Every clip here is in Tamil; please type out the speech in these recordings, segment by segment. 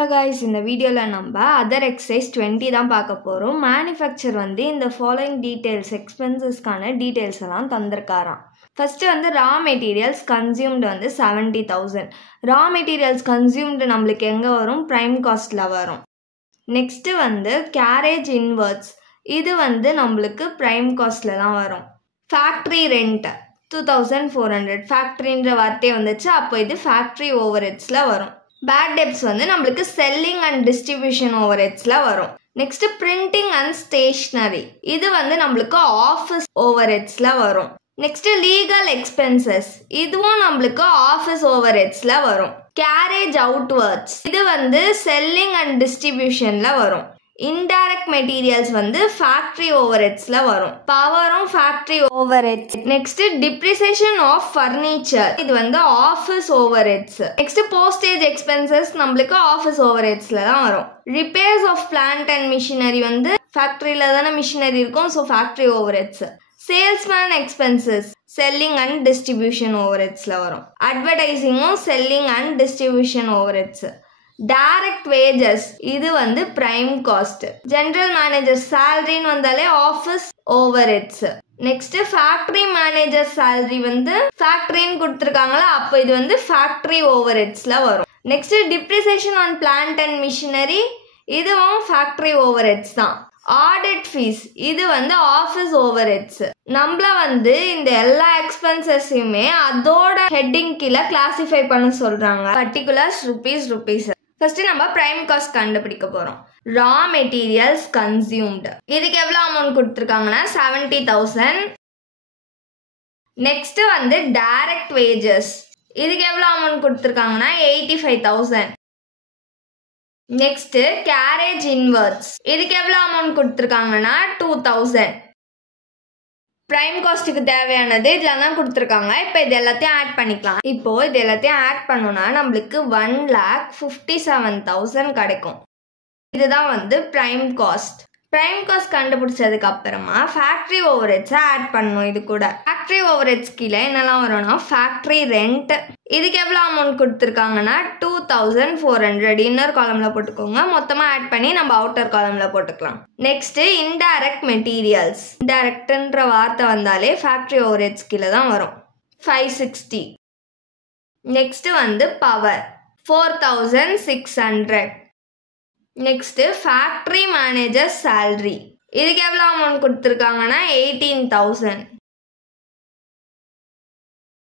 Hello guys, in the video la namba other exercise 20 தான் பார்க்க போறோம். Manufacturer வந்து இந்த following details expenses கான details எல்லாம் தந்திருக்காராம். First வந்து raw materials consumed வந்து 70,000. Raw materials consumed நம்மளுக்கு எங்க வரும்? Prime costல வரும். Next வந்து carriage inwards. இது வந்து நம்மளுக்கு prime costல தான் வரும். Factory rent 2400. Factoryன்ற வார்த்தை வந்துச்சு, அப்போ இது factory overheadsல வரும். Bad debts வந்து நம்மளுக்கு selling and distribution overheadsல வரும். Next printing and stationery. இது வந்து நம்மளுக்கு office overheadsல வரும். Next legal expenses. இதுவும் நம்மளுக்கு office overheadsல வரும். Carriage outwards. இது வந்து selling and distributionல வரும். Indirect materials வந்து factory overheadsல வரும். Powerம் factory overheads. Next depreciation of furniture. இது வந்து office overheads. Next postage expenses நம்மளுக்கு office overheadsல தான் வரும். Repairs of plant and machinery வந்து factoryல தான machinery இருக்கும், so factory overheads. Salesman expenses selling and distribution overheadsல வரும். Advertisingம் selling and distribution overheads. Direct wages இது வந்து prime cost. General manager salary வந்தாலே office overheads. Next factory manager salary வந்து factoryன்னு கொடுத்திருக்காங்களா, அப்போ இது வந்து factory overheadsல வரும். Next depreciation on plant and machinery இதுவும் factory overheads தான். Audit fees இது வந்து office overheads. நம்மள வந்து இந்த எல்லா எக்ஸ்பென்சஸையுமே அதோட ஹெட்டிங் கீழே கிளாசிஃபை பண்ண சொல்றாங்க. particulars rupees. ஃபர்ஸ்ட் நம்ம பிரைம் காஸ்ட் கண்டுபிடிக்க போறோம். ரா மெட்டீரியல்ஸ் கன்சியூம்ட் இதுக்கு எவ்வளவு அமௌண்ட் கொடுத்திருக்காங்கன்னா 70,000. நெக்ஸ்ட் வந்து டைரக்ட் வேஜஸ் இதுக்கு எவ்வளவு அமௌண்ட் கொடுத்திருக்காங்கன்னா 85,000. நெக்ஸ்ட் கேரேஜ் இன்வர்ட்ஸ் இதுக்கு எவ்வளவு அமௌண்ட் கொடுத்திருக்காங்கன்னா 2,000. பிரைம் காஸ்ட்டுக்கு தேவையானது இதெல்லாம் தான் கொடுத்துருக்காங்க. இப்போ இது எல்லாத்தையும் ஆட் பண்ணிக்கலாம். இப்போ இது எல்லாத்தையும் ஆட் பண்ணோம்னா நம்மளுக்கு 1,57,000 கிடைக்கும். இதுதான் வந்து பிரைம் காஸ்ட். பிரைம் காஸ்ட் கண்டுபிடிச்சதுக்கு அப்புறமா ஃபேக்டரி ஓவர்ஹெட்ஸை ஆட் பண்ணணும். இது கூட ஃபேக்டரி ஓவர்ஹெட்ஸ் கீழே என்னெல்லாம் வரும்னா ஃபேக்டரி ரெண்ட் இதுக்கு எவ்வளோ அமௌண்ட் கொடுத்துருக்காங்கன்னா 2,400. இன்னொரு காலம்ல போட்டுக்கோங்க. மொத்தமாக ஆட் பண்ணி நம்ம அவுட்டர் காலம்ல போட்டுக்கலாம். Next indirect materials. இன்டைரக்ட்ன்ற வார்த்தை வந்தாலே ஃபேக்டரி ஓவர்ஹெட்ஸ் கீழே தான் வரும். 560. நெக்ஸ்ட் வந்து power 4,600. Next factory manager salary இதுக்கு எவ்வளோ அமௌண்ட் கொடுத்துருக்காங்கன்னா 18,000.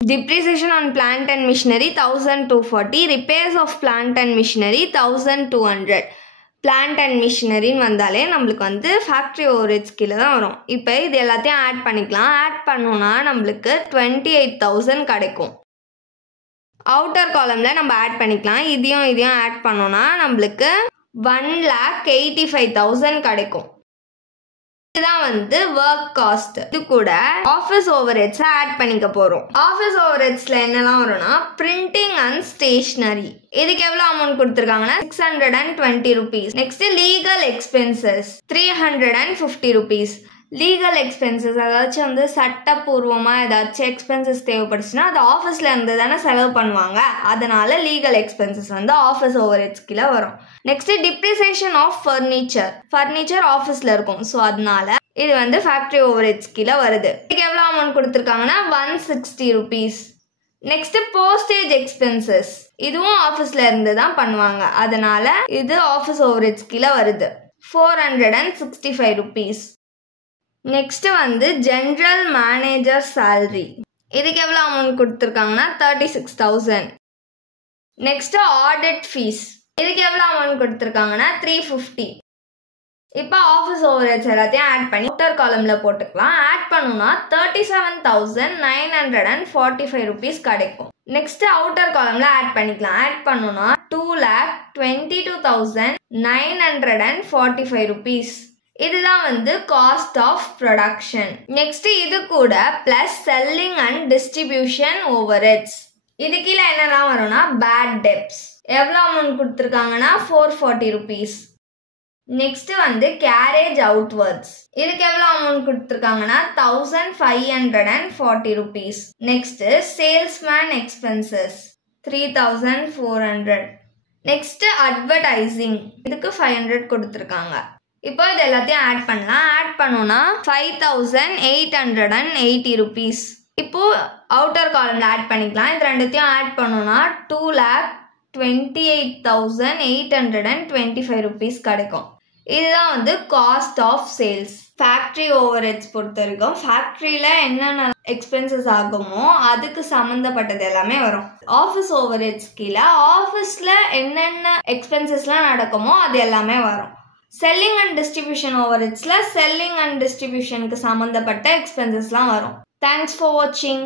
Depreciation on plant and machinery 1,240. Repairs of plant and machinery 1,200. Plant and machinery வந்தாலே நம்மளுக்கு வந்து ஃபேக்டரி ஓவர்ஹெட்ஸ் கீழே தான் வரும். இப்போ இது எல்லாத்தையும் ஆட் பண்ணிக்கலாம். ஆட் பண்ணோம்னா நம்மளுக்கு 28,000 கிடைக்கும். அவுட்டர் காலம்ல நம்ம ஆட் பண்ணிக்கலாம். இதையும் ஆட் பண்ணோம்னா நம்மளுக்கு 1,85,000 கிடைக்கும். இதுதான் வந்து ஒர்க் காஸ்ட். இது கூட ஆஃபீஸ் ஓவர்ஹெட்ஸ் ஆட் பண்ணிக்க போறோம். ஆஃபீஸ் ஓவர்ஹெட்ஸ்ல என்னெல்லாம் வரும்னா பிரிண்டிங் அண்ட் ஸ்டேஷனரி இதுக்கு எவ்வளவு அமௌண்ட் கொடுத்துருக்காங்கன்னா 620 rupees. Next legal expenses 350 rupees. Legal expenses அதாச்சும் வந்து சட்டப்பூர்வமா ஏதாச்சும் எக்ஸ்பென்சஸ் தேவைப்படுச்சுன்னா அது ஆஃபீஸ்ல இருந்து தானே செலவு பண்ணுவாங்க, அதனால லீகல் எக்ஸ்பென்சஸ் வந்து ஆஃபீஸ் ஓவர்ஹெட்ஸ் கீழே வரும். நெக்ஸ்ட் டிப்ரிசியேஷன் ஆஃப் ஃபர்னிச்சர் ஆஃபீஸ்ல இருக்கும், ஸோ அதனால இது வந்து ஃபேக்டரி ஓவர்ஹெட்ஸ் கீழே வருது. இதுக்கு எவ்வளோ அமௌண்ட் கொடுத்துருக்காங்கன்னா 160 rupees. நெக்ஸ்ட் போஸ்டேஜ் எக்ஸ்பென்சஸ் இதுவும் ஆஃபீஸ்ல இருந்து தான் பண்ணுவாங்க, அதனால இது ஆஃபீஸ் ஓவர்ஹெட்ஸ் கீழே வருது. 465 rupees. நெக்ஸ்ட் வந்து ஜெனரல் மேனேஜர் சேலரி இதுக்கு எவ்வளோ அமௌண்ட் கொடுத்துருக்காங்கன்னா 36,000. நெக்ஸ்ட் ஆடிட் ஃபீஸ் இதுக்கு எவ்வளோ அமௌண்ட் கொடுத்துருக்காங்கன்னா 350. இப்போ ஆஃபீஸ் ஓவர்ஹெட்ஸ் எல்லாத்தையும் ஆட் பண்ணி அவுட்டர் காலம்ல போட்டுக்கலாம். ஆட் பண்ணோம்னா 37,945 rupees கிடைக்கும். நெக்ஸ்ட் அவுட்டர் காலம்ல ஆட் பண்ணிக்கலாம். ஆட் பண்ணோம்னா 2,22,945 rupees. இதுதான் வந்து காஸ்ட் ஆஃப் ப்ரொடக்ஷன். நெக்ஸ்ட் இது கூட plus selling and distribution overheads. இது கீழே என்னெல்லாம் வரும்னா பேட் டெப்ஸ் எவ்வளோ அமௌண்ட் கொடுத்துருக்காங்கன்னா 440 rupees. நெக்ஸ்ட் வந்து கேரேஜ் அவுட்வர்ட்ஸ் இதுக்கு எவ்வளோ அமௌண்ட் கொடுத்துருக்காங்கன்னா 1,540 rupees. Next salesman expenses 3,400. Next advertising, இதுக்கு 500 கொடுத்துருக்காங்க. இப்போ இது எல்லாத்தையும் ஆட் பண்ணலாம். ஆட் பண்ணோன்னா 5880 rupees. இப்போ அவுட்டர் காலம்ல ஆட் பண்ணிக்கலாம். இது ரெண்டுத்தையும் ஆட் பண்ணோன்னா 2,28,825 rupees கிடைக்கும். இதுதான் வந்து cost of sales. Factory overheads பொறுத்த வரைக்கும் ஃபேக்ட்ரியில் என்னென்ன எக்ஸ்பென்சஸ் ஆகுமோ அதுக்கு சம்மந்தப்பட்டது எல்லாமே வரும். ஆஃபீஸ் ஓவர் ஹெட்ஸ் கீழே ஆஃபீஸில் என்னென்ன எக்ஸ்பென்சஸ்லாம் நடக்குமோ அது எல்லாமே வரும். செல்லிங் அண்ட் டிஸ்ட்ரிபியூஷன் ஓவர் ஹெட்ஸில் செல்லிங் அண்ட் டிஸ்ட்ரிபியூஷனுக்கு சம்மந்தப்பட்ட எக்ஸ்பென்சஸ்லாம் வரும். தேங்க்ஸ் ஃபார் வாட்சிங்.